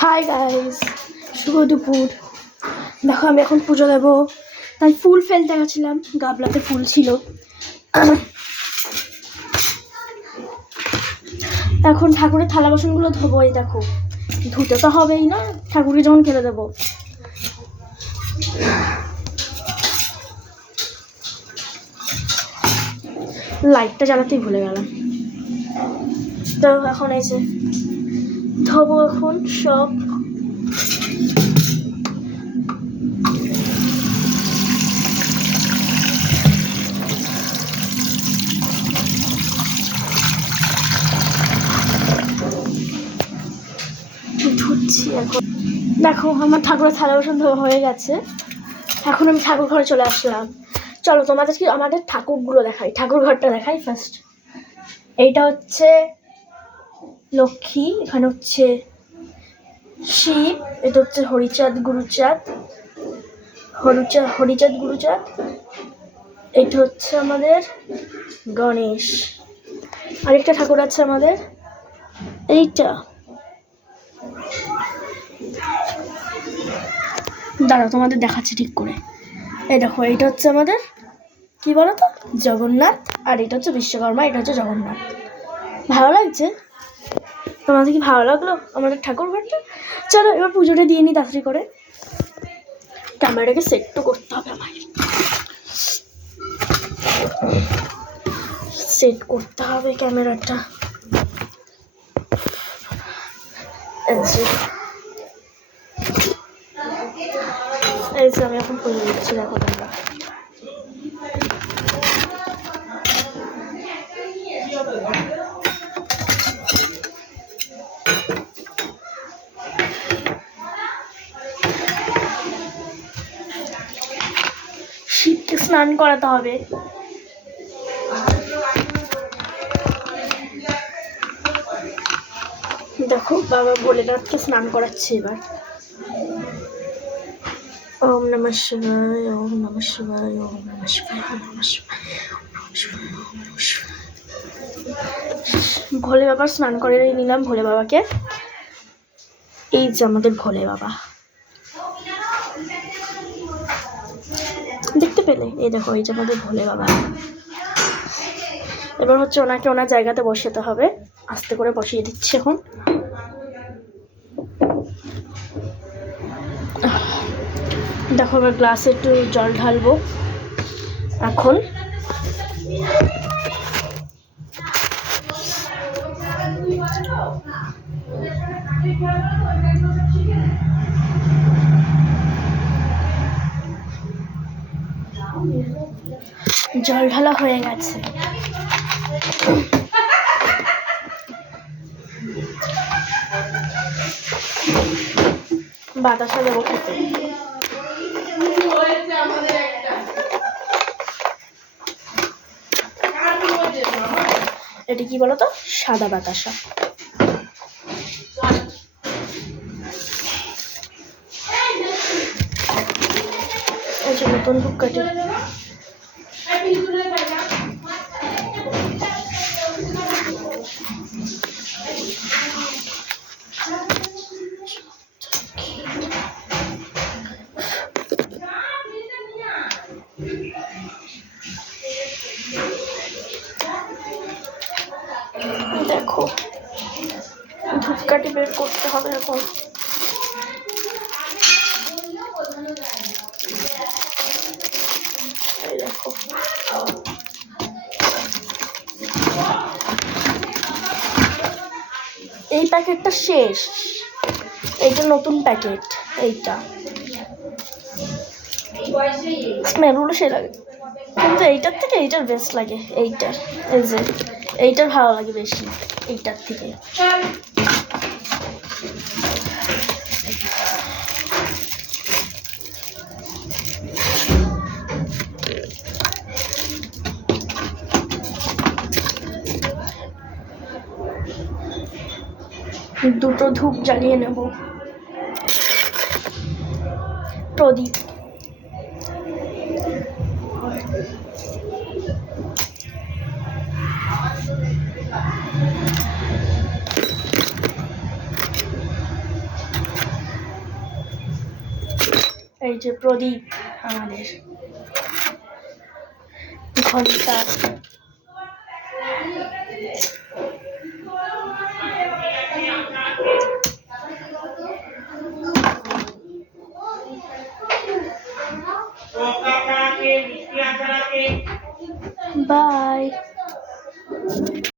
Hi guys শুভ দুপুর। দেখো, আমি এখন পুজো দেবো। তাই ফুল ফেলতে গেছিলাম, গাবলাতে ফুল ছিল। এখন ঠাকুরের থালা বাসনগুলো ধোবো এই দেখো। ধুতে তো হবেই না, ঠাকুরকে যখন ফেলে দেবো। লাইটটা জ্বালাতেই ভুলে গেলাম। তো এখন এই যে। ধোবো এখন সব। ধুচ্ছি এখন। দেখো, আমার ঠাকুরের থালা বাসন ধোয়া হয়ে গেছে। এখন আমি ঠাকুর ঘরে চলে আসলাম। চলো তোমাদেরকে আমাদের ঠাকুরগুলো দেখাই। ঠাকুর ঘরটা দেখাই ফার্স্ট এইটা হচ্ছে লক্ষ্মী, এখানে হচ্ছে শিব, এটা হচ্ছে হরিচাঁদ গুরুচাঁদ হরিচাঁদ হরিচাঁদ গুরুচাঁদ, এটা হচ্ছে আমাদের গণেশ। আরেকটা ঠাকুর আছে আমাদের, এইটা। দাঁড়াও, তোমাদের দেখাচ্ছি ঠিক করে। এই দেখো, এইটা হচ্ছে আমাদের, কি বলো তো জগন্নাথ, আর এটা হচ্ছে বিশ্বকর্মা, এটা হচ্ছে জগন্নাথ। ভালো লাগছে? তোমাদের কি ভালো লাগল? আমাদের ঠাকুর ঘরটা? চলো, এবার পুজোটা দিয়ে নিই তাড়াতাড়ি করে। ক্যামেরাটাকে সেট তো করতে হবে আমার সেট করতে হবে ক্যামেরাটা। আমি এখন পুজো দিচ্ছি, দেখো তোমরা। স্নান করাতে হবে। দেখো, বাবা বলে ভোলেনাথকে স্নান করাচ্ছে এবার। ওম নমঃ শিবায়, ওম নমঃ শিবায়, ওম নমঃ শিবায়। ভোলে বাবার স্নান করে নিলাম, ভোলে বাবাকে। এই যে আমাদের ভোলে বাবা। দেখতে পেলে? এই দেখো, এই যে আমাদের ভোলে বাবা। এবার হচ্ছে ওনাকে ওনার জায়গাতে বসাতে হবে। আস্তে করে বসিয়ে দিচ্ছে এখন। দেখো, এবার গ্লাসে একটু জল ঢালবো। এখন। জল ঢালা হয়ে গেছে। বাতাসা দেবো খেতে। এটা কি বলতো? সাদা বাতাসা। নতুন ধূপকাঠি। দেখো ধূপকাঠি বের করতে হবে এখন। প্যাকেটটা শেষ। এইটা নতুন প্যাকেট, এইটা। স্মেলগুলো সে লাগে কিন্তু এইটার থেকে এইটার বেস্ট লাগে, এইটার, এই যে, এইটার ভালো লাগে বেশি, এইটার থেকে। দুটো ধূপ জ্বালিয়ে নেব। প্রদীপ। এই যে প্রদীপ আমাদের। ঘণ্টা। Bye.